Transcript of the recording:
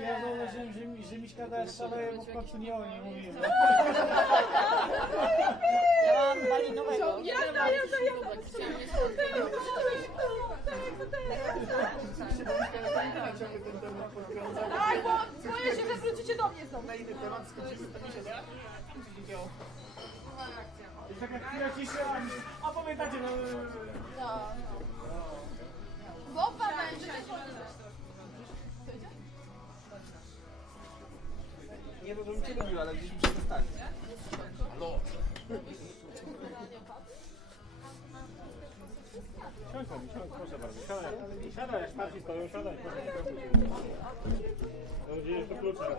Ja zauważyłem, że Miśka daje szaleje, bo w końcu nie o niej mówiłem. Ja mam malinowego. Ja. Tak, bo boję się, że wrócicie do mnie znowu. Na inny temat skończymy to się da? Co się działo? Jest taka chwila ciszy, a pamiętacie, Bomba będzie. Nie bym cię lubił, ale gdzieś muszę zostawić. Halo! Siądź, proszę bardzo. Siadaj, jak patrz stoją, siadaj. Mam nadzieję, że to klucze.